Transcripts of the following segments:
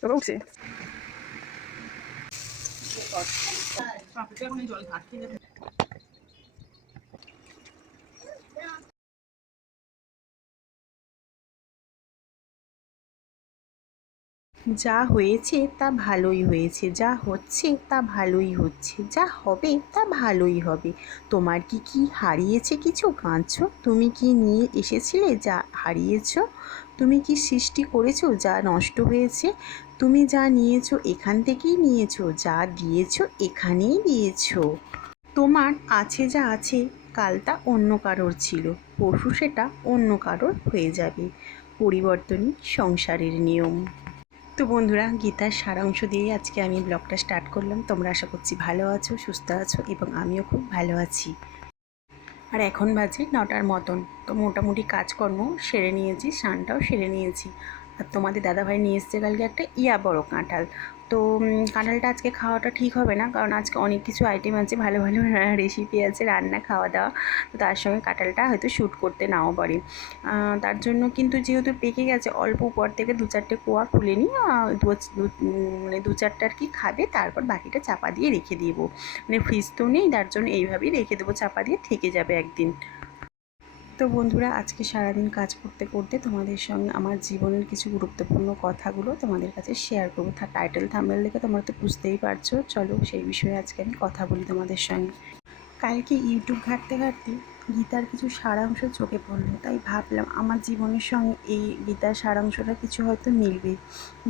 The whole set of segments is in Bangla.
তবে উঠছে যা হয়েছে তা ভালোই হয়েছে, যা হচ্ছে তা ভালোই হচ্ছে, যা হবে তা ভালোই হবে। তোমার কি হারিয়েছে কিছু কাঁদছো? তুমি কি নিয়ে এসেছিলে যা হারিয়েছো? তুমি কি সৃষ্টি করেছো যা নষ্ট হয়েছে? তুমি যা নিয়েছো এখান থেকেই নিয়েছো, যা দিয়েছো এখানেই দিয়েছো। তোমার আছে যা আছে কাল তা অন্য কারোর ছিল, পরশু সেটা অন্য কারোর হয়ে যাবে। পরিবর্তনই সংসারের নিয়ম। তো বন্ধুরা, গীতার সারাংশ দিয়েই আজকে আমি ব্লগটা স্টার্ট করলাম। তোমরা আশা করছি ভালো আছো, সুস্থ আছো, এবং আমিও খুব ভালো আছি। আর এখন বাজে 9টার মতন। তো মোটামুটি কাজকর্ম সেরে নিয়েছি, স্নানটাও সেরে নিয়েছি। আর তোমাদের দাদাভাই নিয়ে এসছে কালকে একটা বড় কাঁঠাল। তো কাঁঠালটা আজকে খাওয়াটা ঠিক হবে না, কারণ আজকে অনেক কিছু আইটেম আছে, ভালো ভালো রেসিপি আছে, রান্না খাওয়া দাওয়া। তো তার সঙ্গে কাঁঠালটা হয়তো শ্যুট করতে নাও পারে। তার জন্য কিন্তু যেহেতু পেকে গেছে, অল্প উপর থেকে 2-4টে কোয়া খুলে নিয়ে মানে 2-4টা আর কি খাবে, তারপর বাকিটা চাপা দিয়ে রেখে দেবো। মানে ফ্রিজ তো নেই, তার জন্য এইভাবেই রেখে দেবো চাপা দিয়ে, থেকে যাবে একদিন। তো বন্ধুরা, আজকে সারাদিন কাজ করতে করতে তোমাদের সঙ্গে আমার জীবনের কিছু গুরুত্বপূর্ণ কথাগুলো তোমাদের কাছে শেয়ার করবো। টাইটেল থাম্বনেল দেখে তোমরা তো বুঝতেই পারছো। চলো সেই বিষয়ে আজকে আমি কথা বলি তোমাদের সঙ্গে। কালকে ইউটিউব ঘাঁটতে ঘাঁটতে গীতার কিছু সারাংশ চোখে পড়লো, তাই ভাবলাম আমার জীবনের সঙ্গে এই গীতার সারাংশটা কিছু হয়তো মিলবে,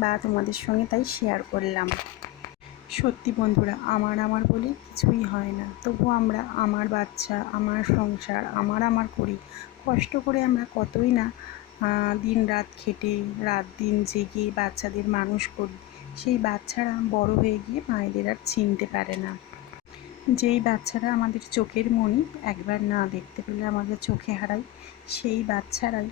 বা তোমাদের সঙ্গে তাই শেয়ার করলাম। সত্যি বন্ধুরা, আমার বলে কিছুই হয় না, তবু আমরা আমার বাচ্চা, আমার সংসার, আমার করি। কষ্ট করে আমরা কতই না দিন রাত খেটে, রাত দিন জেগে বাচ্চাদের মানুষ করি। সেই বাচ্চারা বড় হয়ে গিয়ে মায়েদের আর চিনতে পারে না। যেই বাচ্চারা আমাদের চোখের মণি, একবার না দেখতে পেলে আমাদের চোখে হারায়, সেই বাচ্চারাই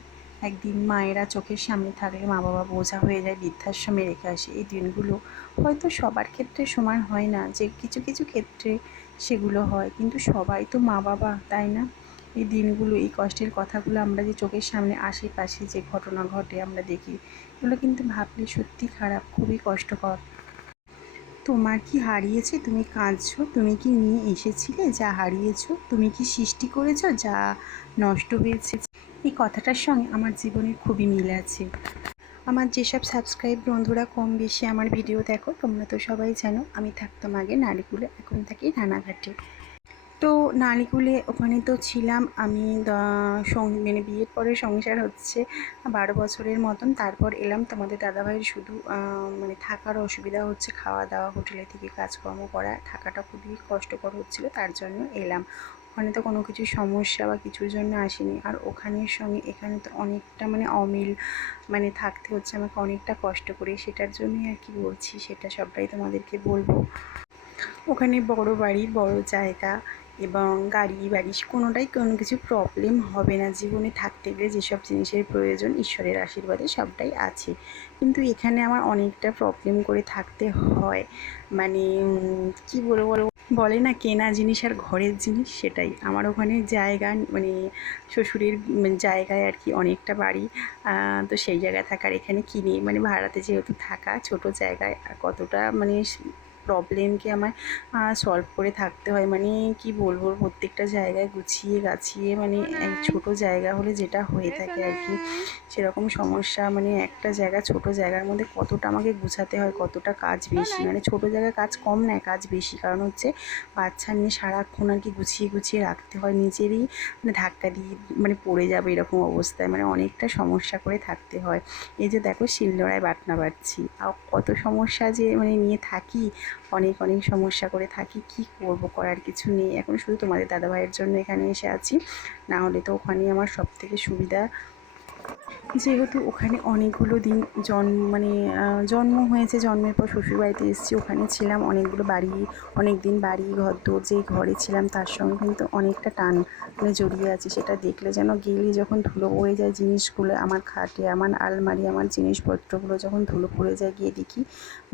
একদিন মায়েরা চোখের সামনে থাকলে মা বাবা বোঝা হয়ে যায়, বৃদ্ধাশ্রমে রেখে আসে। এই দিনগুলো হয়তো সবার ক্ষেত্রে সমান হয় না, যে কিছু কিছু ক্ষেত্রে সেগুলো হয়, কিন্তু সবাই তো মা বাবা, তাই না? এই দিনগুলো, এই কষ্টের কথাগুলো আমরা যে চোখের সামনে আশেপাশে যে ঘটনা ঘটে আমরা দেখি, এগুলো কিন্তু ভাবলে সত্যি খারাপ, খুবই কষ্টকর। তোমার কি হারিয়েছে? তুমি কাঁদছো? তুমি কি নিয়ে এসেছিলে যা হারিয়েছো? তুমি কি সৃষ্টি করেছো যা নষ্ট হয়েছে? এই কথাটার সঙ্গে আমার জীবনের খুবই মিল আছে। আমার যেসব সাবস্ক্রাইব বন্ধুরা কম বেশি আমার ভিডিও দেখো, তোমরা তো সবাই জানো আমি থাকতাম আগে নালিকুলে, এখন থাকি রানাঘাটে। তো নালিকুলে ওখানে তো ছিলাম আমি, মানে বিয়ের পরে সংসার হচ্ছে 12 বছরের মতন। তারপর এলাম তোমাদের দাদাভাইয়ের শুধু মানে থাকার অসুবিধা হচ্ছে, খাওয়া দাওয়া হোটেলে থেকে কাজকর্ম করা, থাকাটা খুবই কষ্টকর হচ্ছিলো, তার জন্য এলাম। ওখানে তো কোনো কিছু সমস্যা বা কিছুর জন্য আসিনি। আর ওখানের সঙ্গে এখানে তো অনেকটা মানে অমিল, মানে থাকতে হচ্ছে আমাকে অনেকটা কষ্ট করে, সেটার জন্যই আর কি বলছি, সেটা সবটাই তোমাদেরকে বলবো। ওখানে বড় বাড়ি, বড় জায়গা, এবং গাড়ি বাড়ি কোনোটাই কোনো কিছু প্রবলেম হবে না। জীবনে থাকতে গেলে যেসব জিনিসের প্রয়োজন ঈশ্বরের আশীর্বাদে সবটাই আছে, কিন্তু এখানে আমার অনেকটা প্রবলেম করে থাকতে হয়। মানে কী বলবো, বলে না কেনা জিনিস আর ঘরের জিনিস, সেটাই আমার ওখানে জায়গা, মানে শ্বশুরের জায়গায় আর কি অনেকটা বাড়ি। তো সেই জায়গায় থাকার এখানে কিনে, মানে ভাড়াতে যেহেতু থাকা, ছোট জায়গায় আর কতটা মানে প্রবলেমকে আমায় সলভ করে থাকতে হয়। মানে কি বলবো, প্রত্যেকটা জায়গায় গুছিয়ে গাছিয়ে, মানে ছোট জায়গা হলে যেটা হয়ে থাকে আর কি, সেরকম সমস্যা। মানে একটা জায়গা, ছোট জায়গার মধ্যে কতটা আমাকে গুছাতে হয়, কতটা কাজ বেশি, মানে ছোট জায়গায় কাজ কম নয়, কাজ বেশি, কারণ হচ্ছে বাচ্চা নিয়ে সারাক্ষণ আর কি গুছিয়ে গুছিয়ে রাখতে হয়, নিজেরই মানে ধাক্কা দিয়ে মানে পড়ে যাবে এরকম অবস্থায়, মানে অনেকটা সমস্যা করে থাকতে হয়। এই যে দেখো শিলনোড়ায় বাটনা বাটছি, আর কত সমস্যা যে মানে নিয়ে থাকি, অনেক অনেক সমস্যা করে থাকি, কি করব, করার কিছু নেই। এখন শুধু তোমাদের দাদাভাইয়ের জন্য এখানে এসে আছি, না হলে তো ওখানেই আমার সবথেকে সুবিধা। যেহেতু ওখানে অনেকগুলো দিন মানে জন্ম হয়েছে, জন্মের পর শ্বশুরবাড়িতে এসেছি, ওখানে ছিলাম অনেকগুলো বাড়ি, অনেক দিন বাড়ি ঘরদোর, যেই ঘরে ছিলাম তার সঙ্গে কিন্তু অনেকটা টান মানে জড়িয়ে আছে। সেটা দেখলে যেন গেলে যখন ধুলো পড়ে যায় জিনিসগুলো, আমার খাটে, আমার আলমারি, আমার জিনিসপত্রগুলো যখন ধুলো পড়ে যায়, গিয়ে দেখি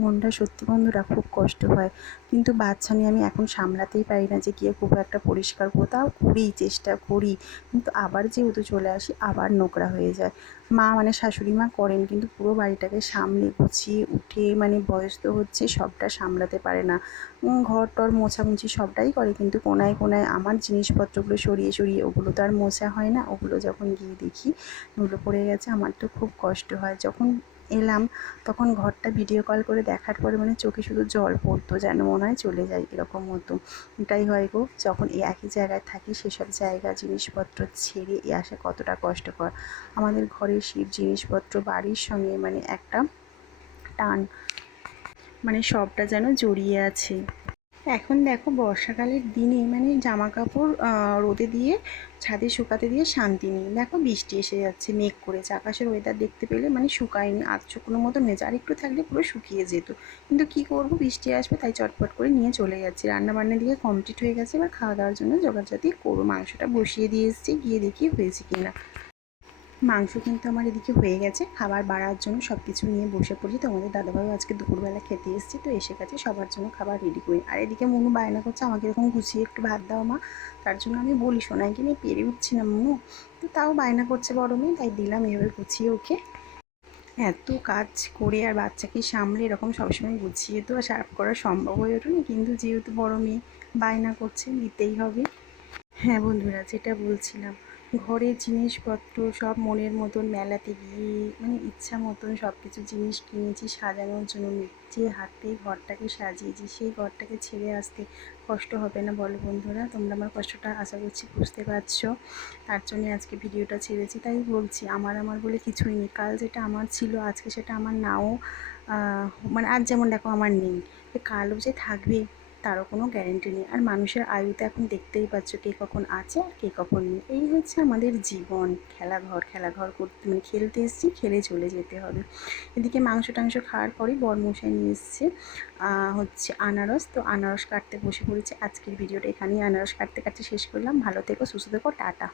মনটা সত্যি বন্ধুরা খুব কষ্ট হয়। কিন্তু বাচ্চা নিয়ে আমি এখন সামলাতেই পারি না যে গিয়ে খুব একটা পরিষ্কার করবো, তাও করি, চেষ্টা করি, কিন্তু আবার যেহেতু চলে আসি আবার নোংরা হয়ে যায়। মা মানে শাশুড়ি মা করেন, কিন্তু পুরো বাড়িটাকে সামলে গুছিয়ে উঠে মানে বয়স তো হচ্ছে, সবটা সামলাতে পারে না। ঘর টর মোছামুছি সবটাই করে, কিন্তু কোনায় কোনায় আমার জিনিসপত্রগুলো সরিয়ে সরিয়ে, ওগুলো তো আর মোছা হয় না। ওগুলো যখন গিয়ে দেখি ধুলো পড়ে গেছে, আমার তো খুব কষ্ট হয়। যখন এলাম তখন ঘরটা ভিডিও কল করে দেখার পরে মানে চোখে শুধু জল পড়তো, যেন মনে হয় চলে যায় এরকম হতো। এটাই হয় গো, যখন এই একই জায়গায় থাকি সেসব জায়গা জিনিসপত্র ছেড়ে আসা কতটা কষ্টকর। আমাদের ঘরের সেই জিনিসপত্র বাড়ির সঙ্গে মানে একটা টান, মানে সবটা যেন জড়িয়ে আছে। এখন দেখো বর্ষাকালের দিনে মানে জামা কাপড় রোদে দিয়ে ছাদে শুকাতে দিয়ে শান্তি নেই। দেখো বৃষ্টি এসে যাচ্ছে, মেঘ করেছে, আকাশের ওয়েদার দেখতে পেলে মানে শুকায়নি, আধ শুকনো মতন হয়েছে, আর একটু থাকলে পুরো শুকিয়ে যেত। কিন্তু কি করব, বৃষ্টি আসবে তাই চটপট করে নিয়ে চলে যাচ্ছি। রান্নাবান্না দিয়ে কমপ্লিট হয়ে গেছে, এবার খাওয়া দাওয়ার জন্য জোগাড়জাতি করবো। মাংসটা বসিয়ে দিয়ে এসেছি, গিয়ে দেখি হয়েছে কিনা। মাংস কিন্তু আমার এদিকে হয়ে গেছে, খাবার বাড়ার জন্য সব কিছু নিয়ে বসে পড়ি। তোমাদের দাদাভাইও আজকে দুপুরবেলা খেতে এসেছি, তো এসে গেছে, সবার জন্য খাবার রেডি করি। আর এদিকে মনু বায়না করছে আমাকে এরকম গুছিয়ে একটু ভাত দাও মা। তার জন্য আমি বলি সোনাইকে নিয়ে পেরে উঠছি না মনু, তো তাও বায়না করছে বড় মেয়ে, তাই দিলাম এভাবে গুছিয়ে ওকে। এত কাজ করে আর বাচ্চাকে সামলে এরকম সবসময় গুছিয়ে তো আর সার্ভ করা সম্ভব হয়ে ওঠেনি, কিন্তু যেহেতু বড় মেয়ে বায়না করছে দিতেই হবে। হ্যাঁ বন্ধুরা, যেটা বলছিলাম, ঘরের জিনিসপত্র সব মনের মতন মেলাতে গিয়ে মানে ইচ্ছা মতন সব কিছু জিনিস কিনেছি সাজানোর জন্য, নিজে হাতে ঘরটাকে সাজিয়েছি। সেই ঘরটাকে ছেড়ে আসতে কষ্ট হবে না বলো বন্ধুরা? তোমরা আমার কষ্টটা আশা করছি বুঝতে পারছো। তার জন্যে আজকে ভিডিওটা ছেড়েছি। তাই বলছি, আমার আমার বলে কিছুই নেই। কাল যেটা আমার ছিল আজকে সেটা আমার নাও, মানে আজ যেমন দেখো আমার নেই, কালও যে থাকবে তারও কোনো গ্যারেন্টি নেই। আর মানুষের আয়ু তো এখন দেখতেই পাচ্ছ, কে কখন আছে আর কে কখন নেই। এই হচ্ছে আমাদের জীবন, খেলাঘর করতে মানে খেলতে এসেছি, খেলে চলে যেতে হবে। এদিকে মাংস টাংস খাওয়ার পরেই বরমশাই নিয়ে এসছে হচ্ছে আনারস, তো আনারস কাটতে বসে পড়েছে। আজকের ভিডিওটা এখানেই আনারস কাটতে কাটতে শেষ করলাম। ভালো থেকো, সুস্থ থেকো, টাটা।